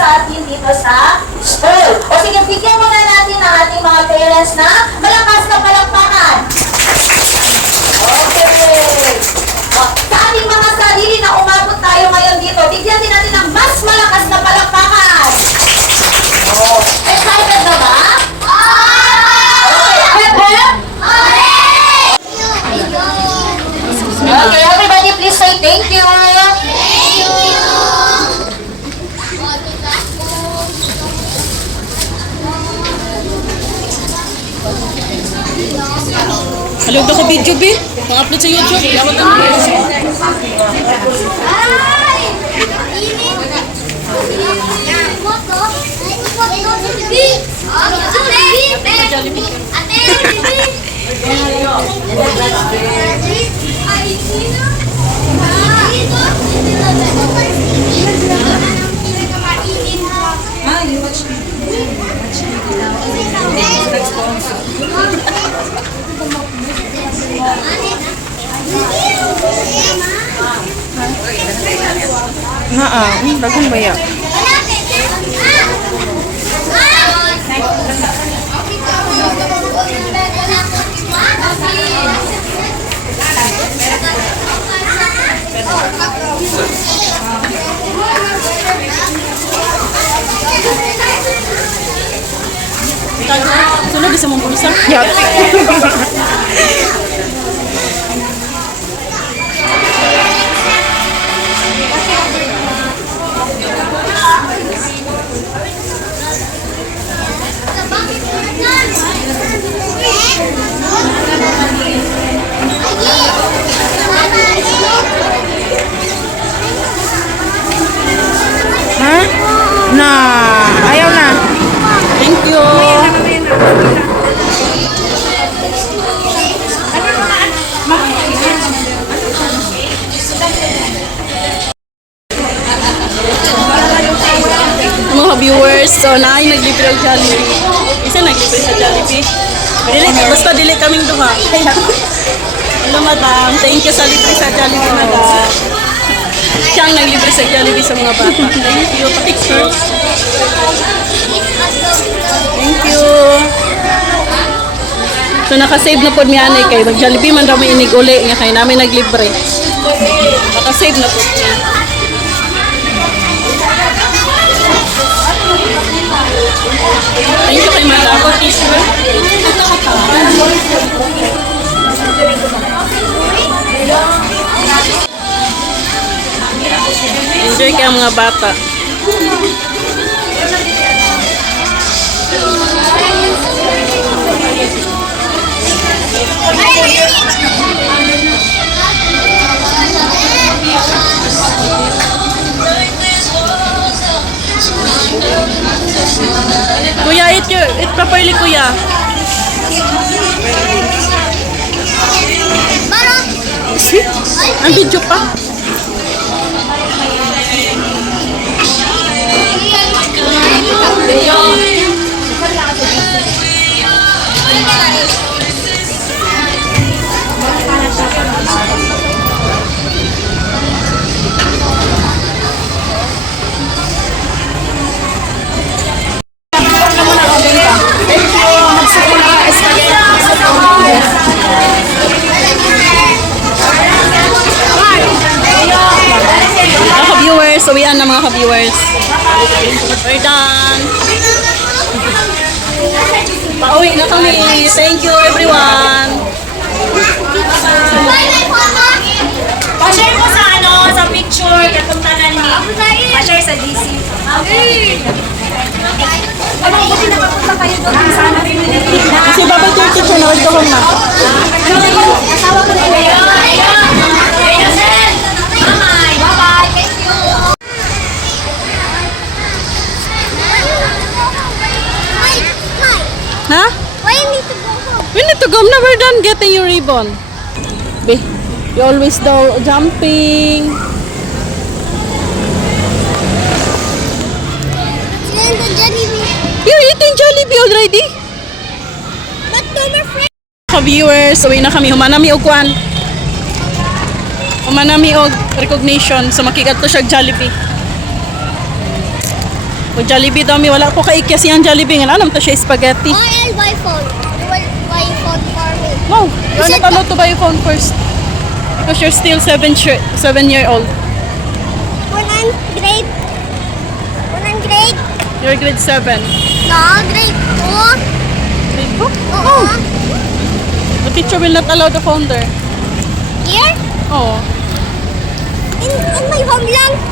sa atin dito sa school. O sige, bigyan muna natin ang ating mga parents na malakas na palakpakan. Okay. Sa ating mga sarili na umabot tayo ngayon dito, bigyan din natin ng mas malakas na palakpakan. Oh, excited na ba? Okay, everybody please say thank you. Halog na ko video, B. Pang-upload sa YouTube. Dapat ang Bagong maya. Sunod isa mong bulsa. Yup. Ha? Na, ayaw na. Thank you. Mga viewers, so naay naglibre og Jollibee. Isa naglibre sa Jollibee. Basta dili kaming duha. Hello madam, thank you sa libre sa Jollibee madam. Siya ang naglibre sa Jollibee sa mga bata. Thank you. Picture. Thank you. So naka-save na po niya kay mag-Jollibee man raw may inig uli nga kay namin naglibre. Naka-save na po niya. Thank you kay madam. Enjoy kayo mga bata. Kuya, eat properly, kuya. See? Ang video pa. Ka-viewers, uwian na mga ka-viewers. We're done. Pauwi na kami. Thank you everyone. Pa-share mo sa sa picture kapuntahan ni. Pa-share sa DC. Ano buti nakapunta kayo doon sa Kasi babay ko yung teacher na wag ko na. Asawa ko na yun. Bye-bye. Thank you. Ha? Why you need to go home? We need to go. Now we're done getting your ribbon. Be, you always do jumping. And the Jollibee. You're eating Jollibee already? But no more friends. Ka-viewers, uwi na kami. Humanami og kwan. Humanami og recognition. So makikat to siya Jollibee. O Jollibee daw, mi wala ko kaikya siyang Jollibee. Nga alam to siya spaghetti. I'll buy phone. You will buy phone for me. Wow, you're not allowed to buy a phone first. Because you're still 7-year-old. When I'm grade. When I'm grade. You're grade 7. No, grade 2. Grade 2? Oo. The teacher will not allow the phone there. Here? Oh. In my home lang.